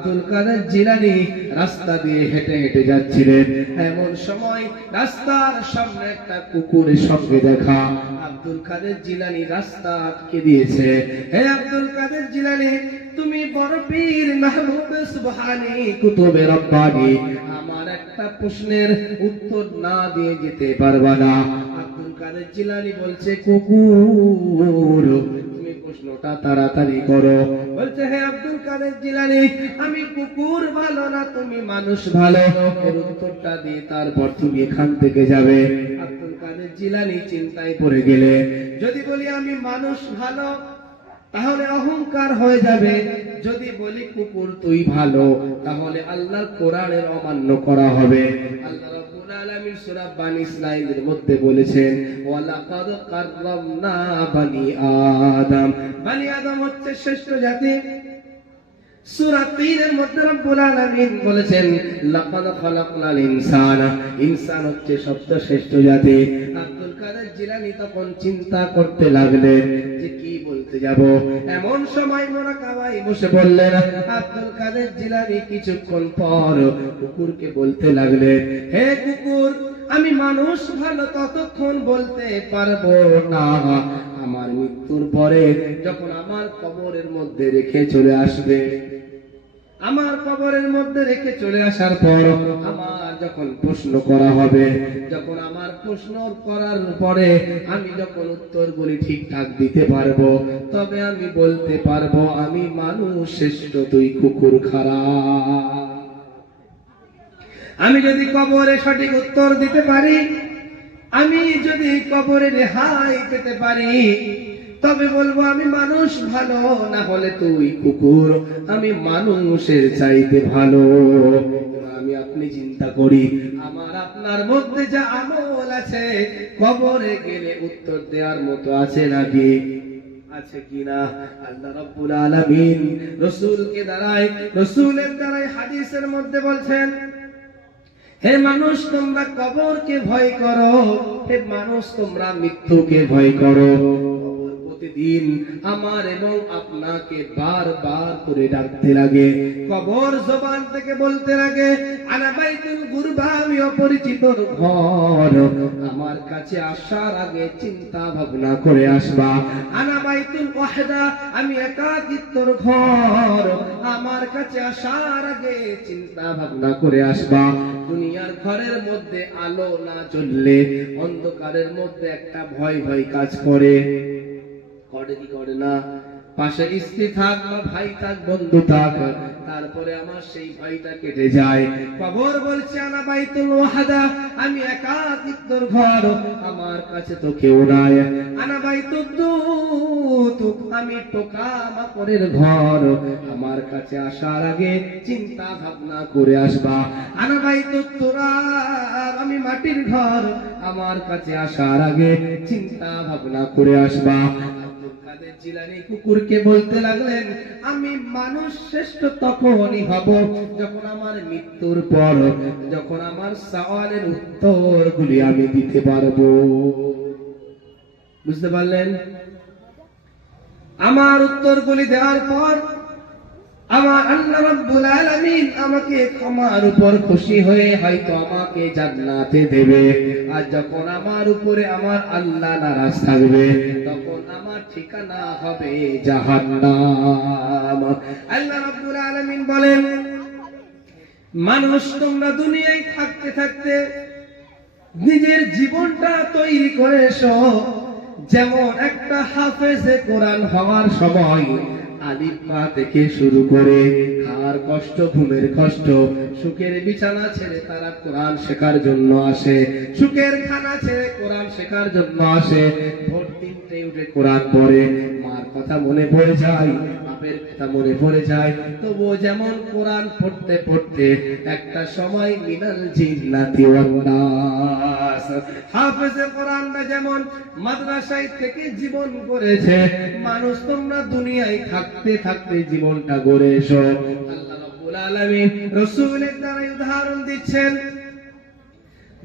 আব্দুল কাদের জিলানি রাস্তা দিয়ে হেঁটে হেঁটে যাচ্ছিলেন। এমন সময় রাস্তার সামনে একটা কুকুরের সঙ্গে দেখা। আব্দুল কাদের জিলানি রাস্তা আটকে দিয়েছে। হে আব্দুল কাদের জিলানি, তুমি বড় পীর মাহবুব সুবহানি কুতুবে রব্বানি। আমার একটা প্রশ্নের উত্তর না দিয়ে যেতে পারবা না। আব্দুল কাদের জিলানি বলছে, কুকুর, তুমি প্রশ্নটা তাড়াতাড়ি করো। বলছে, হে আব্দুল কাদের জিলানি, আমি কুকুর ভালো না, তুমি মানুষ ভালো। এর উত্তরটা দিয়ে তারপর তুমি এখান থেকে যাবে। আব্দুল কাদের জিলানি চিন্তায় পড়ে গেলে, যদি বলি আমি মানুষ ভালো, তাহলে অহংকার হয়ে যাবে। যদি বলি কুকুর তুই ভালো, তাহলে আল্লাহর কোরআনের অমান্য করা হবে। আল্লাহ ইনসান। হচ্ছে সবচেয়ে শ্রেষ্ঠ জাতি। আব্দুল কাদের জিলানী তখন চিন্তা করতে লাগলেন যে কি বলতে যাব। এমন সময় মোরা কাবাই বসে বললেন, আব্দুল কাদের জিলানি কিছুক্ষণ পর কুকুরকে বলতে লাগলেন, হে কুকুর, আমি মানুষ ভালো ততক্ষণ বলতে পারব না। আমার মৃত্যুর পরে যখন আমার কবরের মধ্যে রেখে চলে আসবে আমার কবরের মধ্যে রেখে চলে আসার পর আমার যখন প্রশ্ন করা হবে, যখন আমার প্রশ্ন করার পরে আমি যখন উত্তরগুলি ঠিকঠাক দিতে পারব, তবে আমি বলতে পারব, আমি মানুষ শ্রেষ্ঠ, তুই কুকুর খারাপ আমি যদি কবরে সঠিক উত্তর দিতে পারি, আমি যদি কবরে রেহাই পেতে পারি তবে বলব আমি মানুষ ভালো, না হলে তুই কুকুর। আমি মানুষের চাইতে ভালো। আমি আপনি চিন্তা করি, আমার আপনার মধ্যে যা আমল আছে, কবরে গেলে উত্তর দেওয়ার মতো আছে নাকি? আছে কিনা হে মানুষ, তোমরা কবরকে ভয় করো, হে মানুষ, তোমরা মৃত্যুকে ভয় করো। প্রতিদিন আমার এবং আপনাকে বারবার করে ডাকতে লাগে। কবর জবান থেকে বলতে লাগে অপরিচিত ঘর। আমার কাছে আসার আগে চিন্তা ভাবনা করে আসবা। আনা বাইতুল ওয়াহদা, আমি একাকিত্বর ঘর। আমার কাছে আসার আগে চিন্তা ভাবনা করে আসবা। দুনিয়ার ঘরের মধ্যে আলো না জ্বললে, অন্ধকারের মধ্যে একটা ভয় ভয় কাজ করে। করে কি করে না? পাশে স্ত্রী থাক বা ভাই থাক, বন্ধু থাক, তারপরে আমার সেই ভয়টা কেটে যায়। কবর বলছে, আনা বাইতুল ওয়াহাদা, আমি একাকিত্বর ঘর, আমার কাছে তো কেউ নাই। আনা বাইতুল দুত আমি পোকা মাকড়ের ঘর, আমার কাছে আসার আগে চিন্তা ভাবনা করে আসবা। আনা বাইতুল তুরাব আমি মাটির ঘর, আমার কাছে আসার আগে চিন্তা ভাবনা করে আসবা। আব্দুল কাদের জিলানি কুকুরকে বলতে লাগলেন, আমি মানুষ শ্রেষ্ঠ তখনই হব যখন আমার মৃত্যুর পর, যখন আমার সওয়ালের উত্তরগুলি আমি দিতে পারব। বুঝতে পারলেন? আমার উত্তরগুলি দেওয়ার পর আমার আল্লাহ রাব্বুল আলামিন আমাকে ক্ষমার উপর খুশি হয়ে হয়তো আমাকে জান্নাতে দেবে। আর যখন আমার উপরে আমার আল্লাহ নারাজ থাকবে, তখন আমার ঠিকানা হবে জাহান্নাম। আল্লাহ রাব্বুল আলামিন বলেন, মানুষ, তোমরা দুনিয়ায় থাকতে থাকতে নিজের জীবনটা তৈরি করে এসো যেমন একটা হাফেজে কোরআন হওয়ার সময় আলিফ পা থেকে শুরু করে খাওয়ার কষ্ট, ঘুমের কষ্ট, সুখের বিছানা ছেড়ে তারা কোরআন শেখার জন্য আসে। সুখের খানা ছেড়ে কোরআন শেখার জন্য আসে। ভোর তিনটে উঠে কোরআন পরে মার কথা মনে পড়ে যায়। মনে পড়ে যায়। তবুও যেমন কোরআন পড়তে পড়তে একটা সময় জিন্নাতি যেমন মাদ্রাসায় থেকে জীবন করেছে, মানুষ তোমরা দুনিয়ায় থাকতে থাকতে জীবনটা গড়ে এসো। আল্লাহ রাসূলের দ্বারা উদাহরণ দিচ্ছেন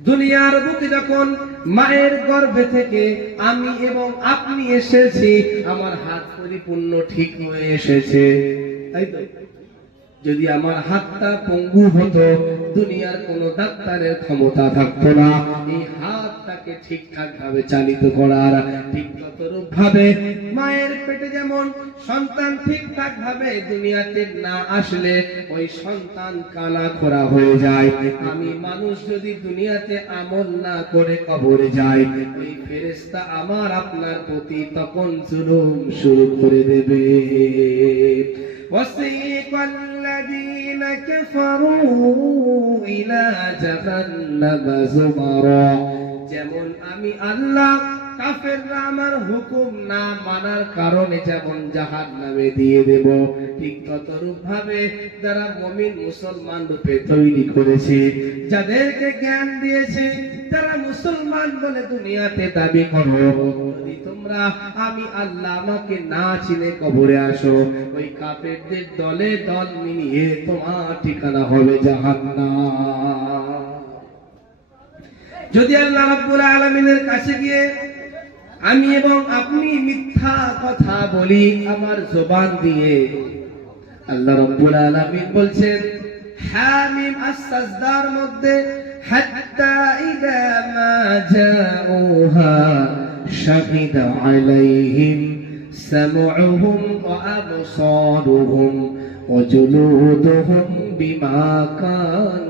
দুনিয়ার বুকে যখন মায়ের গর্ভে থেকে আমি এবং আপনি এসেছি, আমার হাত পরিপূর্ণ ঠিক হয়ে এসেছে। তাই তো? যদি আমার হাতটা পঙ্গু হতো, দুনিয়ার কোন ডাক্তারের ক্ষমতা থাকতো না। এই হাতটাকে ঠিকঠাক ভাবে চালিত করার ঠিক ততরূপ ভাবে মায়ের পেটে যেমন সন্তান ঠিকঠাক ভাবে দুনিয়াতে না আসলে ওই সন্তান কানা খোরা হয়ে যায় আমি মানুষ যদি দুনিয়াতে আমল না করে কবরে যায় ওই ফেরেস্তা আমার আপনার প্রতি তখন জুলুম শুরু করে দেবে وسيق الذين كفروا إلى جهنم زمرا যেমন আমি আল্লাহ, কাফেররা আমার হুকুম না মানার কারণে যেমন জাহান নামে দিয়ে দেব, ঠিক ততরূপ ভাবে যারা মমিন মুসলমান রূপে তৈরি করেছে, যাদেরকে জ্ঞান দিয়েছে, তারা মুসলমান বলে দুনিয়াতে দাবি করো। যদি তোমরা, আমি আল্লাহ আমাকে না চিনে কবরে আসো, ওই কাফেরদের দলে দল মিলিয়ে তোমার ঠিকানা হবে জাহান্নাম। যদি আল্লাহ রাব্বুল আলামিনের কাছে গিয়ে আমি এবং আপনি মিথ্যা কথা বলি আমার জবান দিয়ে, আল্লাহ রাব্বুল আলামিন বলছেন, হামিম আসসাজদার মধ্যে, হাত্তা ইদা মা জাউহা শাহিদ আলাইহিম সামউহুম ওয়া আবসারুহুম ওয়া জুলুদুহুম বিমা কান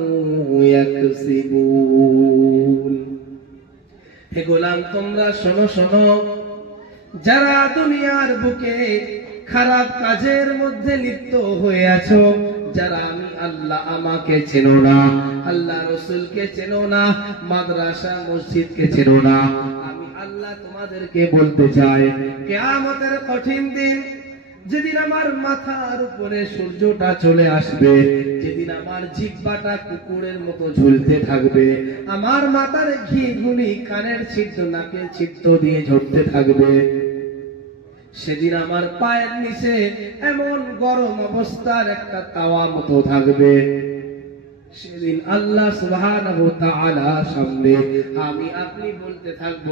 হে গোলাম, তোমরা শোনো শোনো। যারা দুনিয়ার বুকে খারাপ কাজের মধ্যে লিপ্ত হয়ে আছো, যারা আমি আল্লাহ আমাকে চেনো না, আল্লাহ রসুলকে চেনো না, মাদ্রাসা, মসজিদকে চেনো না, আমি আল্লাহ তোমাদেরকে বলতে চাই, কেয়ামতের কঠিন দিন যেদিন আমার মাথার উপরে সূর্যটা চলে আসবে, যেদিন আমার জিব্বাটা কুকুরের মতো ঝুলতে থাকবে, আমার মাথার ঘি গুলি কানের ছিদ্র, নাকের ছিদ্র দিয়ে ঝরতে থাকবে। সেদিন আমার পায়ের নিচে এমন গরম অবস্থার একটা তাওয়া মতো থাকবে। সেদিন আল্লাহ সুবহানাহু সামনে আমি আপনি বলতে থাকব,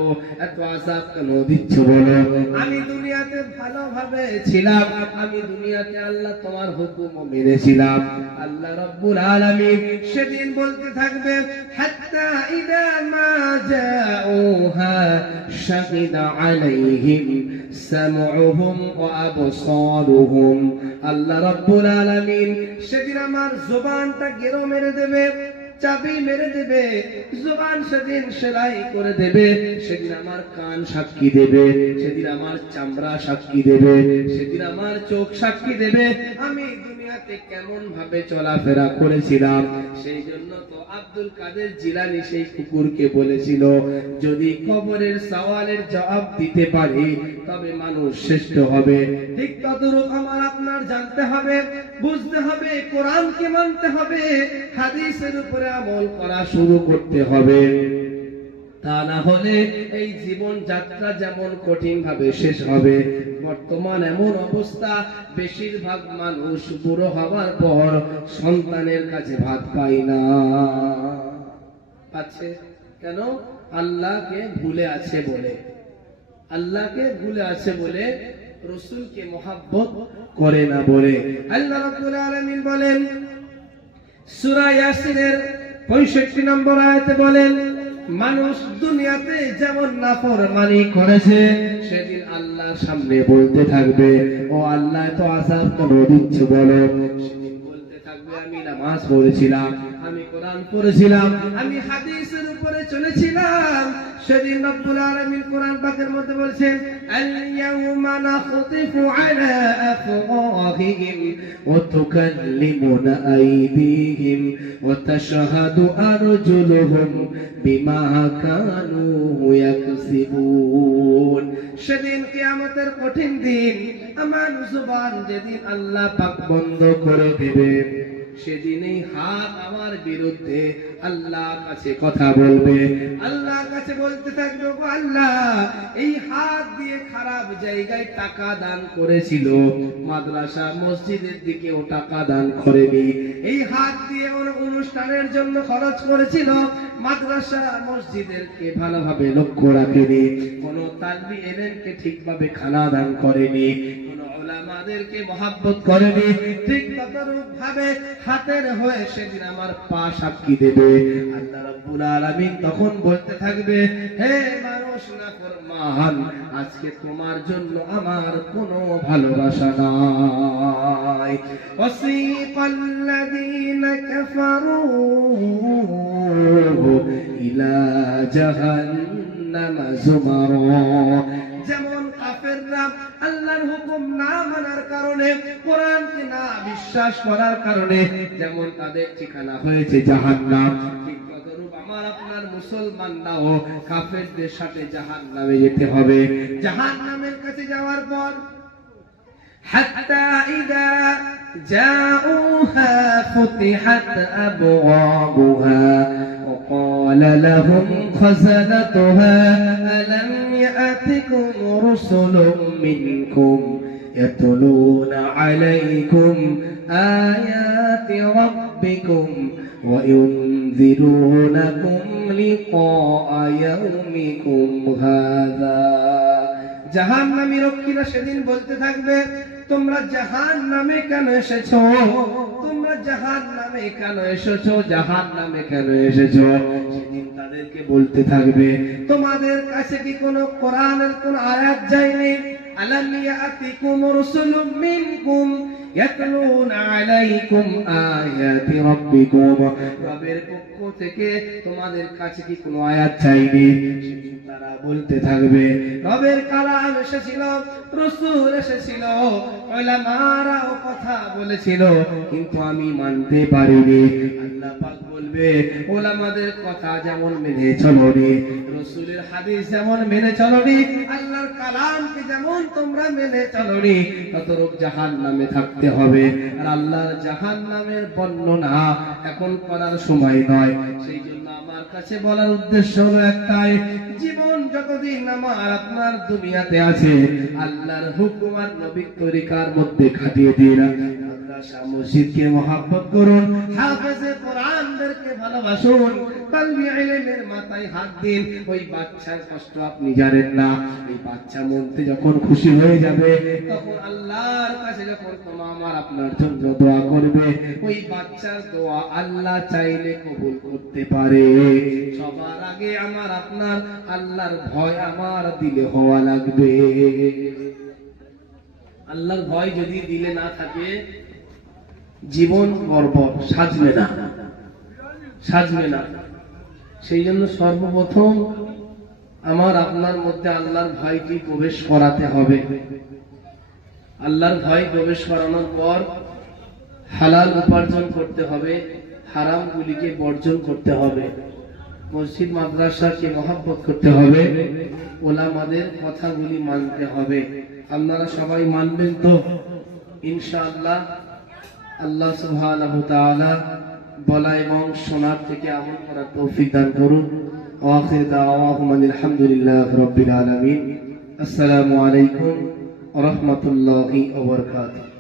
এত আযাব কেন দিচ্ছ বলো? আমি দুনিয়াতে ভালোভাবে ছিলাম, আমি দুনিয়াতে আল্লাহ তোমার হুকুম মেনেছিলাম। আল্লাহ রাব্বুল আলামিন সেদিন বলতে থাকবে, হাত্তা ইদা মা জাউহা শাহিদা আলাইহিম সামউহুম ওয়া আবসারুহুম। আল্লাহ রব্বুল আলামিন সেদিন আমার জবানটা গেরো মেরে দেবে, চাবি মেরে দেবে, জবান সেদিন সেলাই করে দেবে, সেদিন আমার কান সাক্ষী দেবে, সেদিন আমার চামড়া সাক্ষী দেবে, সেদিন আমার চোখ সাক্ষী দেবে, আমি দুনিয়াতে কেমন ভাবে চলাফেরা করেছিলাম সেই জন্য তো আব্দুল কাদের জিলানি সেই কুকুরকে বলেছিল, যদি কবরের সওয়ালের জবাব দিতে পারি, তবে মানুষ শ্রেষ্ঠ হবে। ঠিক ততরূপ আমার আপনার জানতে হবে, বুঝতে হবে, কোরআনকে মানতে হবে, হাদিসের উপরে আমল করা শুরু করতে হবে। তা না হলে এই জীবন যাত্রা যেমন কঠিন ভাবে শেষ হবে বর্তমান এমন অবস্থা, বেশিরভাগ মানুষ বুড়ো হবার পর সন্তানের কাছে ভাত পায় না। পাচ্ছে? কেন? আল্লাহকে ভুলে আছে বলে। আল্লাহকে ভুলে আছে বলে রসুলকে মহাব্বত করে না বলে। আল্লাহ রাব্বুল আলামিন বলেন, সূরা ইয়াসিনের 65 নম্বর আয়াতে বলেন মানুষ দুনিয়াতে যেমন নাফরমানি করেছে, সেদিন আল্লাহর সামনে বলতে থাকবে, ও আল্লাহ, তো আসার কোনো দিচ্ছ বলো? বলতে থাকবে, আমি নামাজ পড়েছিলাম, আমি কোরআন পড়েছিলাম, আমি হাদিসের উপরে চলেছিলাম। সেদিন রব্বুল আলামিন কোরআন পাকের মধ্যে বলছেন আল ইয়াউমা নাখতিফু আলা আফওয়াহিহিম ওয়া তুকাল্লিমুনা আইদিহিম ওয়া তাশহাদু আরজুলুহুম বিমা কানু ইয়াকসিবুন। সেদিন কিয়ামতের কঠিন দিন, আমার জবান যেদিন আল্লাহ পাক বন্ধ করে দেবে সেদিনই হাত আমার বিরুদ্ধে আল্লাহর কাছে কথা বলবে। আল্লাহর কাছে বলতে থাকবে, "ওগো আল্লাহ, এই হাত দিয়ে খারাপ জায়গায় টাকা দান করেছিল। মাদ্রাসা, মসজিদের দিকে ও টাকা দান করেনি। এই হাত দিয়ে ওর অনুষ্ঠানের জন্য খরচ করেছিল। মাদ্রাসা, মসজিদেরকে ভালোভাবে লক্ষ্য রাখেনি। কোন তালবি এলেনকে ঠিকভাবে খানা দান করেনি। তাদেরকে মহাব্বত করেনি। ঠিক ততরূপ ভাবে হাতের হয়ে সেদিন আমার পা সাক্ষী দেবে। আল্লাহ রাব্বুল আলামিন তখন বলতে থাকবে, হে মানুষ না কর মহান আজকে তোমার জন্য আমার কোনো ভালোবাসা নাই। ওয়াসিকাল্লাযীনা কাফারু ইলা জাহান্নাম জুমারা। زمرا যেমন কাফেররা আল্লাহর হুকুম না মানার কারণে কোরআনকে না বিশ্বাস করার কারণে যেমন তাদের ঠিকানা হয়েছে জাহান্নাম ঠিক তদরূপ আমার আপনার মুসলমানরাও কাফেরদের সাথে জাহান্নামে যেতে হবে জাহান্নামের কাছে যাওয়ার পর حتى إذا جاءوها فتحت أبوابها وقال لهم خزنتها ألم يأتكم رسل منكم يتلون عليكم آيات ربكم وينذرونكم لقاء يومكم هذا জাহান নামী রক্ষীরা সেদিন বলতে থাকবে তোমরা জাহান নামে কেন এসেছো তোমরা জাহান নামে কেন এসেছ? জাহান নামে কেন এসেছ? সেদিন তাদেরকে বলতে থাকবে, তোমাদের কাছে কি কোনো কোরআনের কোন আয়াত যায়নি? রুসুলুম মিনকুম ইয়াতলুনা আলাইকুম আয়াতি রাব্বিকুম রবের পক্ষ থেকে তোমাদের কাছে কি কোনো আয়াত চাইনি তারা বলতে থাকবে, রবের কালাম এসেছিল, রসুল এসেছিল কথা বলেছিল, কিন্তু আমি মানতে পারিনি। আল্লাহ বলবে, ওলামাদের কথা যেমন মেনে চলনি, রসুলের হাদিস যেমন মেনে চলনি, আল্লাহর কালামকে যেমন তোমরা মেনে চলনি, ততরূপ জাহান নামে থাকতে হবে। আর আল্লাহর জাহান নামের বর্ণনা এখন করার সময় নয়। সেই জন্য আমার কাছে বলার উদ্দেশ্য হলো একটাই, জীবন যতদিন আমার আপনার দুনিয়াতে আছে, আল্লাহর হুকুমার নবীর তরিকার মধ্যে খাটিয়ে দিন। মাদ্রাসা মসজিদকে মহাব্বত করুন, হাফেজে কোরআনদেরকে ভালোবাসুন, তালবি ইলমের মাথায় হাত দিন, ওই বাচ্চার কষ্ট আপনি জানেন না। এই বাচ্চা মনতে যখন খুশি হয়ে যাবে, তখন আল্লাহর কাছে যখন তোমা আমার আপনার জন্য দোয়া করবে, ওই বাচ্চার দোয়া আল্লাহ চাইলে কবুল করতে পারে। সবার আগে আমার আপনার আল্লাহর ভয় আমার দিলে হওয়া লাগবে। আল্লাহর ভয় যদি দিলে না থাকে জীবন গর্ব সাজবে না। সাজবে না। সেই জন্য সর্বপ্রথম আমার আপনার মধ্যে আল্লাহর ভয়টি প্রবেশ করাতে হবে। আল্লাহর ভয় প্রবেশ করানোর পর হালাল উপার্জন করতে হবে, হারামগুলিকে বর্জন করতে হবে। মসজিদ, মাদ্রাসাকে মহাব্বত করতে হবে, ওলামাদের কথাগুলি মানতে হবে। আপনারা সবাই মানবেন তো? ইনশাআল্লাহ আল্লাহ সুবহানাহু তাআলা বলা এবং শোনার থেকে আমল করার তৌফিক দান করুন। ওয়াখির দাওয়াহুম আলহামদুলিল্লাহ রাব্বিল আলামিন। আসসালামু আলাইকুম ওয়া রাহমাতুল্লাহি ওয়া বারাকাতুহু।